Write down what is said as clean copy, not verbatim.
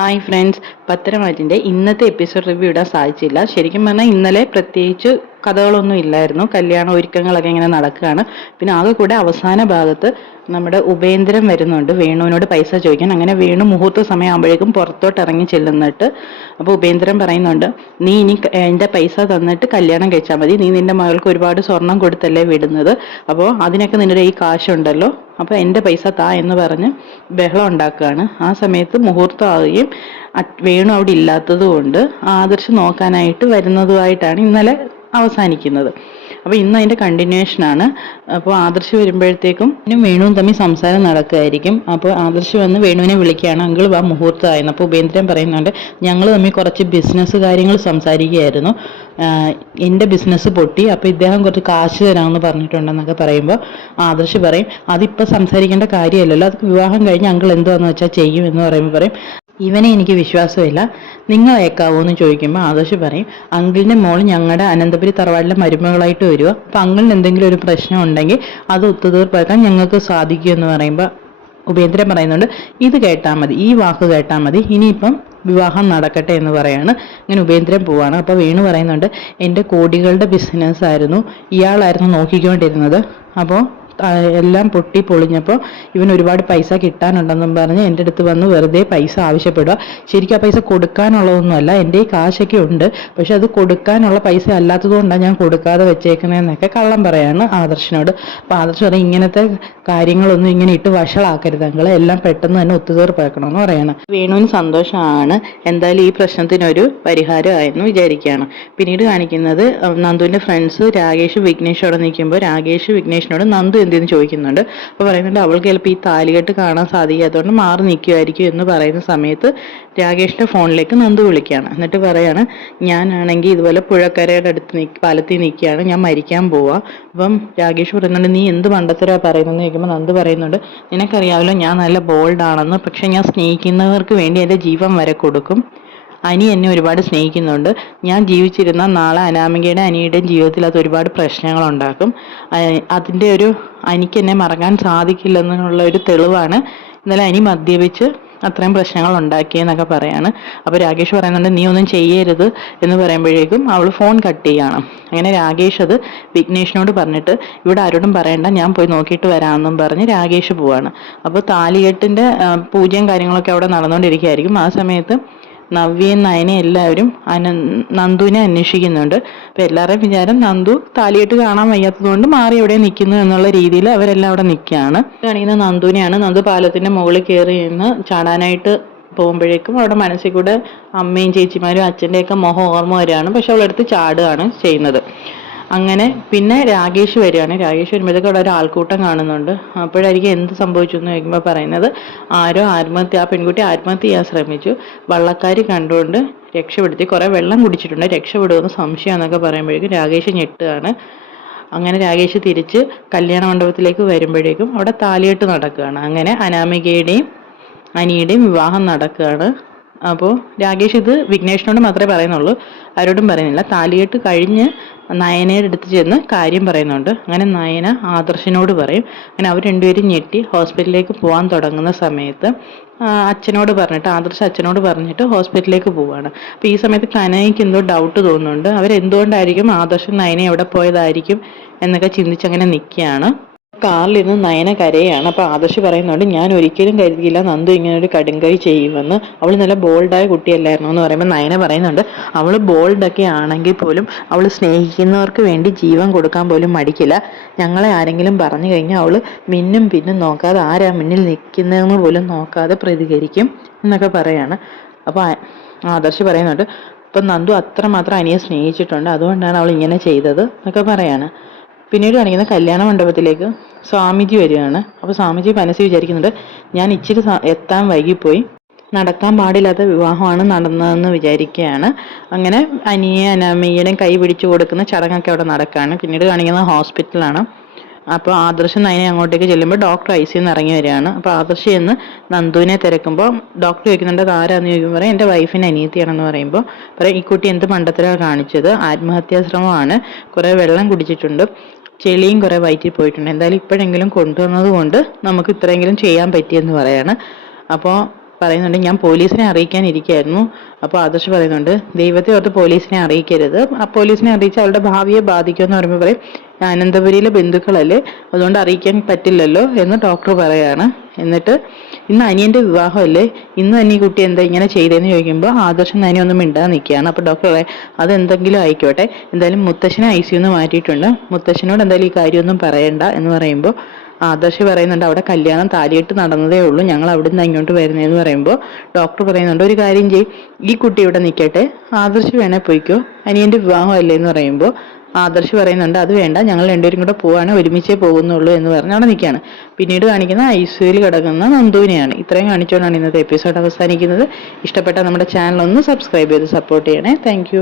Hi friends, പത്തരമാറ്റിൻ്റെ ഇന്നത്തെ episode review ഇടാൻ സാധിച്ചില്ല. ശരിക്കും പറഞ്ഞാൽ ഇന്നലെ പ്രത്യേകിച്ച് കഥകളൊന്നും ഇല്ലായിരുന്നു. കല്യാണ ഒരുക്കങ്ങളൊക്കെ ഇങ്ങനെ നടക്കുകയാണ്. പിന്നെ ആകെ കൂടെ അവസാന ഭാഗത്ത് നമ്മുടെ ഉപേന്ദ്രൻ വരുന്നുണ്ട് വേണുവിനോട് പൈസ ചോദിക്കാൻ. അങ്ങനെ വേണു മുഹൂർത്ത സമയമാകുമ്പോഴേക്കും പുറത്തോട്ട് ഇറങ്ങി ചെല്ലുന്നിട്ട് അപ്പോൾ ഉപേന്ദ്രൻ പറയുന്നുണ്ട്, നീ ഇനി എൻ്റെ പൈസ തന്നിട്ട് കല്യാണം കഴിച്ചാൽ മതി. നീ നിൻ്റെ മകൾക്ക് ഒരുപാട് സ്വർണം കൊടുത്തല്ലേ വിടുന്നത്, അപ്പോൾ അതിനൊക്കെ നിൻ്റെ ഈ കാശുണ്ടല്ലോ, അപ്പോൾ എൻ്റെ പൈസ താ എന്ന് പറഞ്ഞ് ബഹളം ഉണ്ടാക്കുകയാണ്. ആ സമയത്ത് മുഹൂർത്തമാവുകയും വേണു അവിടെ ഇല്ലാത്തത് കൊണ്ട് ആദർശ് നോക്കാനായിട്ട് വരുന്നതുമായിട്ടാണ് ഇന്നലെ അവസാനിക്കുന്നത്. അപ്പോൾ ഇന്ന് അതിൻ്റെ കണ്ടിന്യൂഷനാണ്. അപ്പോൾ ആദർശ് വരുമ്പോഴത്തേക്കും വേണുവും തമ്മിൽ സംസാരം നടക്കുകയായിരിക്കും. അപ്പോൾ ആദർശ് വന്ന് വേണുവിനെ വിളിക്കുകയാണ്, അങ്കിൾ വാ മുഹൂർത്തമായിരുന്നു. അപ്പോൾ ഉപേന്ദ്രൻ പറയുന്നുണ്ട്, ഞങ്ങൾ തമ്മിൽ കുറച്ച് ബിസിനസ് കാര്യങ്ങൾ സംസാരിക്കുകയായിരുന്നു, എൻ്റെ ബിസിനസ് പൊട്ടി, അപ്പോൾ ഇദ്ദേഹം കുറച്ച് കാശ് തരാമെന്ന് പറഞ്ഞിട്ടുണ്ടെന്നൊക്കെ പറയുമ്പോൾ ആദർശ് പറയും, അതിപ്പോൾ സംസാരിക്കേണ്ട കാര്യമല്ലല്ലോ, അത് വിവാഹം കഴിഞ്ഞ് അങ്കിൾ എന്താണെന്ന് വെച്ചാൽ ചെയ്യും എന്ന് പറയുമ്പോൾ പറയും, ഇവനെ എനിക്ക് വിശ്വാസമില്ല, നിങ്ങൾ ഏക്കാവോ എന്ന് ചോദിക്കുമ്പോൾ ആദർശ് പറയും, അങ്കിളിൻ്റെ മോൾ ഞങ്ങളുടെ അനന്തപുരി തറവാടിലെ മരുമകളായിട്ട് വരിക, അപ്പോൾ അങ്കിളിന് എന്തെങ്കിലും ഒരു പ്രശ്നം ഉണ്ടെങ്കിൽ അത് ഒത്തുതീർപ്പാക്കാൻ ഞങ്ങൾക്ക് സാധിക്കും എന്ന് പറയുമ്പോൾ ഉപേന്ദ്രൻ പറയുന്നുണ്ട്, ഇത് കേട്ടാൽ മതി, ഈ വാക്ക് കേട്ടാൽ മതി, ഇനിയിപ്പം വിവാഹം നടക്കട്ടെ എന്ന് പറയാണ്. ഇങ്ങനെ ഉപേന്ദ്രൻ പോവാണ്. അപ്പോൾ വേണു പറയുന്നുണ്ട്, എൻ്റെ കോടികളുടെ ബിസിനസ്സായിരുന്നു, ഇയാളായിരുന്നു നോക്കിക്കൊണ്ടിരുന്നത്, അപ്പോൾ എല്ലാം പൊട്ടി പൊളിഞ്ഞപ്പോൾ ഇവൻ ഒരുപാട് പൈസ കിട്ടാനുണ്ടെന്നും പറഞ്ഞ് എൻ്റെ അടുത്ത് വന്ന് വെറുതെ പൈസ ആവശ്യപ്പെടുക. ശരിക്കും ആ പൈസ കൊടുക്കാനുള്ളതൊന്നുമല്ല, എൻ്റെ ഈ കാശൊക്കെ ഉണ്ട്, പക്ഷെ അത് കൊടുക്കാനുള്ള പൈസ അല്ലാത്തതുകൊണ്ടാണ് ഞാൻ കൊടുക്കാതെ വെച്ചേക്കുന്നതെന്നൊക്കെ കള്ളം പറയാണ് ആദർശിനോട്. അപ്പോൾ ആദർശ് പറയും, ഇങ്ങനത്തെ കാര്യങ്ങളൊന്നും ഇങ്ങനെ ഇട്ട് വഷളാക്കരുത് അങ്ങളെ, എല്ലാം പെട്ടെന്ന് തന്നെ ഒത്തുതീർപ്പാക്കണമെന്ന് പറയണം. വേണുവിന് സന്തോഷമാണ്, എന്തായാലും ഈ പ്രശ്നത്തിനൊരു പരിഹാരമായിരുന്നു വിചാരിക്കുകയാണ്. പിന്നീട് കാണിക്കുന്നത് നന്ദുവിൻ്റെ ഫ്രണ്ട്സ് രാകേഷ് വിഘ്നേഷ് അവിടെ നിൽക്കുമ്പോൾ രാകേഷ് വിഘ്നേഷിനോട് നന്ദു എന്തെന്ന് ചോദിക്കുന്നുണ്ട്. അപ്പോൾ പറയുന്നുണ്ട്, അവൾക്ക് ചിലപ്പോൾ ഈ താലികെട്ട് കാണാൻ സാധിക്കാത്തതുകൊണ്ട് മാറി നിൽക്കുമായിരിക്കും എന്ന് പറയുന്ന സമയത്ത് രാകേഷിൻ്റെ ഫോണിലേക്ക് നന്ദു വിളിക്കുകയാണ്. എന്നിട്ട് പറയാണ്, ഞാനാണെങ്കിൽ ഇതുപോലെ പുഴക്കരയുടെ അടുത്ത് പാലത്തിൽ നിൽക്കുകയാണ്, ഞാൻ മരിക്കാൻ പോവാ. അപ്പം രാകേഷ് പറയുന്നുണ്ട്, നീ എന്ത് മണ്ടത്തരമാണ് പറയുന്നതെന്ന് ചോദിക്കുമ്പോൾ നന്ദു പറയുന്നുണ്ട്, നിനക്കറിയാമല്ലോ ഞാൻ നല്ല ബോൾഡാണെന്ന്, പക്ഷെ ഞാൻ സ്നേഹിക്കുന്നവർക്ക് വേണ്ടി എൻ്റെ ജീവൻ വരെ കൊടുക്കും. അനി എന്നെ ഒരുപാട് സ്നേഹിക്കുന്നുണ്ട്, ഞാൻ ജീവിച്ചിരുന്ന നാളെ അനാമികയുടെ അനിയുടെയും ജീവിതത്തിൽ അത് ഒരുപാട് പ്രശ്നങ്ങളുണ്ടാക്കും. അതിൻ്റെ ഒരു അനിക്ക് എന്നെ മറക്കാൻ സാധിക്കില്ലെന്നുള്ള ഒരു തെളിവാണ് ഇന്നലെ അനി മദ്യപിച്ച് അത്രയും പ്രശ്നങ്ങൾ ഉണ്ടാക്കിയെന്നൊക്കെ പറയാണ്. അപ്പോൾ രാകേഷ് പറയുന്നുണ്ട്, നീ ഒന്നും ചെയ്യരുത് എന്ന് പറയുമ്പോഴേക്കും അവൾ ഫോൺ കട്ട് ചെയ്യാണ്. അങ്ങനെ രാകേഷ് അത് വിഘ്നേഷിനോട് പറഞ്ഞിട്ട്, ഇവിടെ ആരോടും പറയണ്ട, ഞാൻ പോയി നോക്കിയിട്ട് വരാമെന്നും പറഞ്ഞ് രാകേഷ് പോവാണ്. അപ്പോൾ താലികെട്ടിൻ്റെ പൂജയും കാര്യങ്ങളൊക്കെ അവിടെ നടന്നുകൊണ്ടിരിക്കുകയായിരിക്കും. ആ സമയത്ത് നവ്യയും നയനയും എല്ലാവരും നന്ദുവിനെ അന്വേഷിക്കുന്നുണ്ട്. അപ്പോൾ എല്ലാവരുടെയും വിചാരം നന്ദു താലികെട്ട് കാണാൻ വയ്യാത്തതുകൊണ്ട് മാറി എവിടെ നിൽക്കുന്നു എന്നുള്ള രീതിയിൽ അവരെല്ലാം അവിടെ നിൽക്കുകയാണ്. കാണിക്കുന്ന നന്ദുവിനെയാണ്. നന്ദു പാലത്തിൻ്റെ മുകളിൽ കയറി നിന്ന് ചാടാനായിട്ട് പോകുമ്പോഴേക്കും അവിടെ മനസ്സിൽ കൂടെ അമ്മയും ചേച്ചിമാരും അച്ഛൻ്റെയൊക്കെ മുഖം ഓർമ്മ വരികയാണ്. പക്ഷെ അവളെടുത്ത് ചാടുകയാണ് ചെയ്യുന്നത്. അങ്ങനെ പിന്നെ രാകേഷ് വരികയാണ്. രാകേഷ് വരുമ്പോഴത്തേക്ക് അവിടെ ഒരു ആൾക്കൂട്ടം കാണുന്നുണ്ട്. അപ്പോഴായിരിക്കും എന്ത് സംഭവിച്ചു എന്ന് ചോദിക്കുമ്പോൾ പറയുന്നത്, ആരോ ആ പെൺകുട്ടി ആത്മഹത്യ ചെയ്യാൻ ശ്രമിച്ചു, വള്ളക്കാരി കണ്ടുകൊണ്ട് രക്ഷപ്പെടുത്തി, കുറേ വെള്ളം കുടിച്ചിട്ടുണ്ട്, രക്ഷപ്പെടുമെന്ന് സംശയം എന്നൊക്കെ പറയുമ്പോഴേക്കും രാകേഷ് ഞെട്ടുകയാണ്. അങ്ങനെ രാകേഷ് തിരിച്ച് കല്യാണ മണ്ഡപത്തിലേക്ക് വരുമ്പോഴേക്കും അവിടെ താലികെട്ട് നടക്കുകയാണ്. അങ്ങനെ അനാമികയുടെയും അനിയുടെയും വിവാഹം നടക്കുകയാണ്. അപ്പോൾ രാകേഷ് ഇത് വിഘ്നേഷിനോട് മാത്രമേ പറയുന്നുള്ളൂ, ആരോടും പറയുന്നില്ല. താലികെട്ട് കഴിഞ്ഞ് നയനയുടെ അടുത്ത് ചെന്ന് കാര്യം പറയുന്നുണ്ട്. അങ്ങനെ നയന ആദർശിനോട് പറയും. അങ്ങനെ അവർ രണ്ടുപേരും ഞെട്ടി ഹോസ്പിറ്റലിലേക്ക് പോകാൻ തുടങ്ങുന്ന സമയത്ത് ആദർശ് അച്ഛനോട് പറഞ്ഞിട്ട് ഹോസ്പിറ്റലിലേക്ക് പോവുകയാണ്. അപ്പോൾ ഈ സമയത്ത് കനയ്ക്ക് എന്തോ ഡൗട്ട് തോന്നുന്നുണ്ട്. അവരെന്തുകൊണ്ടായിരിക്കും ആദർശ് നയന എവിടെ പോയതായിരിക്കും എന്നൊക്കെ ചിന്തിച്ചങ്ങനെ നിൽക്കുകയാണ്. കാറിലിരുന്ന് നയന കരയാണ്. അപ്പോൾ ആദർശ് പറയുന്നുണ്ട്, ഞാൻ ഒരിക്കലും കരുതിയില്ല നന്ദു ഇങ്ങനെ ഒരു കടുങ്കൈ ചെയ്യുമെന്ന്, അവൾ നല്ല ബോൾഡായ കുട്ടിയല്ലായിരുന്നു എന്ന് പറയുമ്പോൾ നയന പറയുന്നുണ്ട്, അവൾ ബോൾഡൊക്കെ ആണെങ്കിൽ പോലും അവൾ സ്നേഹിക്കുന്നവർക്ക് വേണ്ടി ജീവൻ കൊടുക്കാൻ പോലും മടിക്കില്ല. ഞങ്ങളെ ആരെങ്കിലും പറഞ്ഞു കഴിഞ്ഞാൽ അവൾ മിന്നും പിന്നും നോക്കാതെ ആരാ മുന്നിൽ നിൽക്കുന്നതെന്ന് പോലും നോക്കാതെ പ്രതികരിക്കും എന്നൊക്കെ പറയാണ്. അപ്പോൾ ആദർശ് പറയുന്നുണ്ട്, ഇപ്പം നന്ദു അത്രമാത്രം അനിയെ സ്നേഹിച്ചിട്ടുണ്ട്, അതുകൊണ്ടാണ് അവൾ ഇങ്ങനെ ചെയ്തത് എന്നൊക്കെ പറയാണ്. പിന്നീട് കാണിക്കുന്ന കല്യാണ മണ്ഡപത്തിലേക്ക് സ്വാമിജി വരികയാണ്. അപ്പോൾ സ്വാമിജി മനസ്സിൽ വിചാരിക്കുന്നുണ്ട്, ഞാൻ ഇച്ചിരി എത്താൻ വൈകിപ്പോയി, നടക്കാൻ പാടില്ലാത്ത വിവാഹമാണ് നടന്നതെന്ന് വിചാരിക്കുകയാണ്. അങ്ങനെ അനാമികയുടെയും കൈ പിടിച്ചു കൊടുക്കുന്ന ചടങ്ങൊക്കെ അവിടെ നടക്കുകയാണ്. പിന്നീട് കാണിക്കുന്നത് ഹോസ്പിറ്റലാണ്. അപ്പോൾ ആദർശ് നയനെ അങ്ങോട്ടേക്ക് ചെല്ലുമ്പോൾ ഡോക്ടർ ഐസിയിൽ നിന്ന് ഇറങ്ങി വരികയാണ്. അപ്പോൾ ആദർശ് എന്ന് നന്ദുവിനെ തിരക്കുമ്പോൾ ഡോക്ടർ ചോദിക്കുന്നുണ്ട്, അത് ആരാന്ന് ചോദിക്കുമ്പോൾ പറയും, എൻ്റെ വൈഫിൻ്റെ അനിയത്തിയാണെന്ന് പറയുമ്പോൾ പറയും, ഈ കുട്ടി എന്ത് മണ്ടത്തരമാണ് കാണിച്ചത്, ആത്മഹത്യാശ്രമമാണ്, കുറേ വെള്ളം കുടിച്ചിട്ടുണ്ട്, ചെളിയും കുറേ വയറ്റിൽ പോയിട്ടുണ്ട്, എന്തായാലും ഇപ്പോഴെങ്കിലും കൊണ്ടുവന്നത് കൊണ്ട് നമുക്ക് ഇത്രയെങ്കിലും ചെയ്യാൻ പറ്റിയെന്ന് പറയാണ്. അപ്പോൾ പറയുന്നുണ്ട് ഞാൻ പോലീസിനെ അറിയിക്കാനിരിക്കുകയായിരുന്നു. അപ്പോൾ ആദർശ് പറയുന്നുണ്ട് ദൈവത്തെ ഓർത്ത് പോലീസിനെ അറിയിക്കരുത്, ആ പോലീസിനെ അറിയിച്ച് അവളുടെ ഭാവിയെ ബാധിക്കുമെന്ന് പറയുമ്പോൾ പറയും അനന്തപുരിയിലെ ബന്ധുക്കളല്ലേ, അതുകൊണ്ട് അറിയിക്കാൻ പറ്റില്ലല്ലോ എന്ന് ഡോക്ടർ പറയാണ്. എന്നിട്ട് ഇന്ന് അനിയന്റെ വിവാഹമല്ലേ, ഇന്ന് തന്നെ ഈ കുട്ടി എന്താ ഇങ്ങനെ ചെയ്തതെന്ന് ചോദിക്കുമ്പോൾ ആദർശം അനിയ ഒന്നും മിണ്ടാതെ നിൽക്കുകയാണ്. അപ്പോൾ ഡോക്ടർ പറയും അതെന്തെങ്കിലും ആയിക്കോട്ടെ, എന്തായാലും മുത്തശ്ശനെ ICU മാറ്റിയിട്ടുണ്ട്, മുത്തശ്ശനോട് എന്തായാലും ഈ കാര്യമൊന്നും പറയണ്ട എന്ന് പറയുമ്പോൾ ആദർശ് പറയുന്നുണ്ട് അവിടെ കല്യാണം താലിയിട്ട് നടന്നതേ ഉള്ളൂ, ഞങ്ങൾ അവിടെ നിന്ന് ഇങ്ങോട്ട് വരുന്നതെന്ന് പറയുമ്പോൾ ഡോക്ടർ പറയുന്നുണ്ട് ഒരു കാര്യം ചെയ്യും, ഈ കുട്ടി ഇവിടെ നിൽക്കട്ടെ, ആദർശ് വേണേ പോയിക്കോ, അനിയന്റെ വിവാഹം അല്ലേ എന്ന് പറയുമ്പോൾ ആദർശ് പറയുന്നുണ്ട് അത് വേണ്ട, ഞങ്ങൾ രണ്ടുപേരും കൂടെ പോവാണ്, ഒരുമിച്ചേ പോകുന്നുള്ളൂ എന്ന് പറഞ്ഞ് അവിടെ നിൽക്കുകയാണ്. പിന്നീട് കാണിക്കുന്ന ICUയിൽ കിടക്കുന്ന നന്ദുവിനെയാണ്. ഇത്രയും കാണിച്ചുകൊണ്ടാണ് ഇന്നത്തെ എപ്പിസോഡ് അവസാനിക്കുന്നത്. ഇഷ്ടപ്പെട്ട നമ്മുടെ ചാനൽ ഒന്ന് സബ്സ്ക്രൈബ് ചെയ്ത് സപ്പോർട്ട് ചെയ്യണേ. താങ്ക്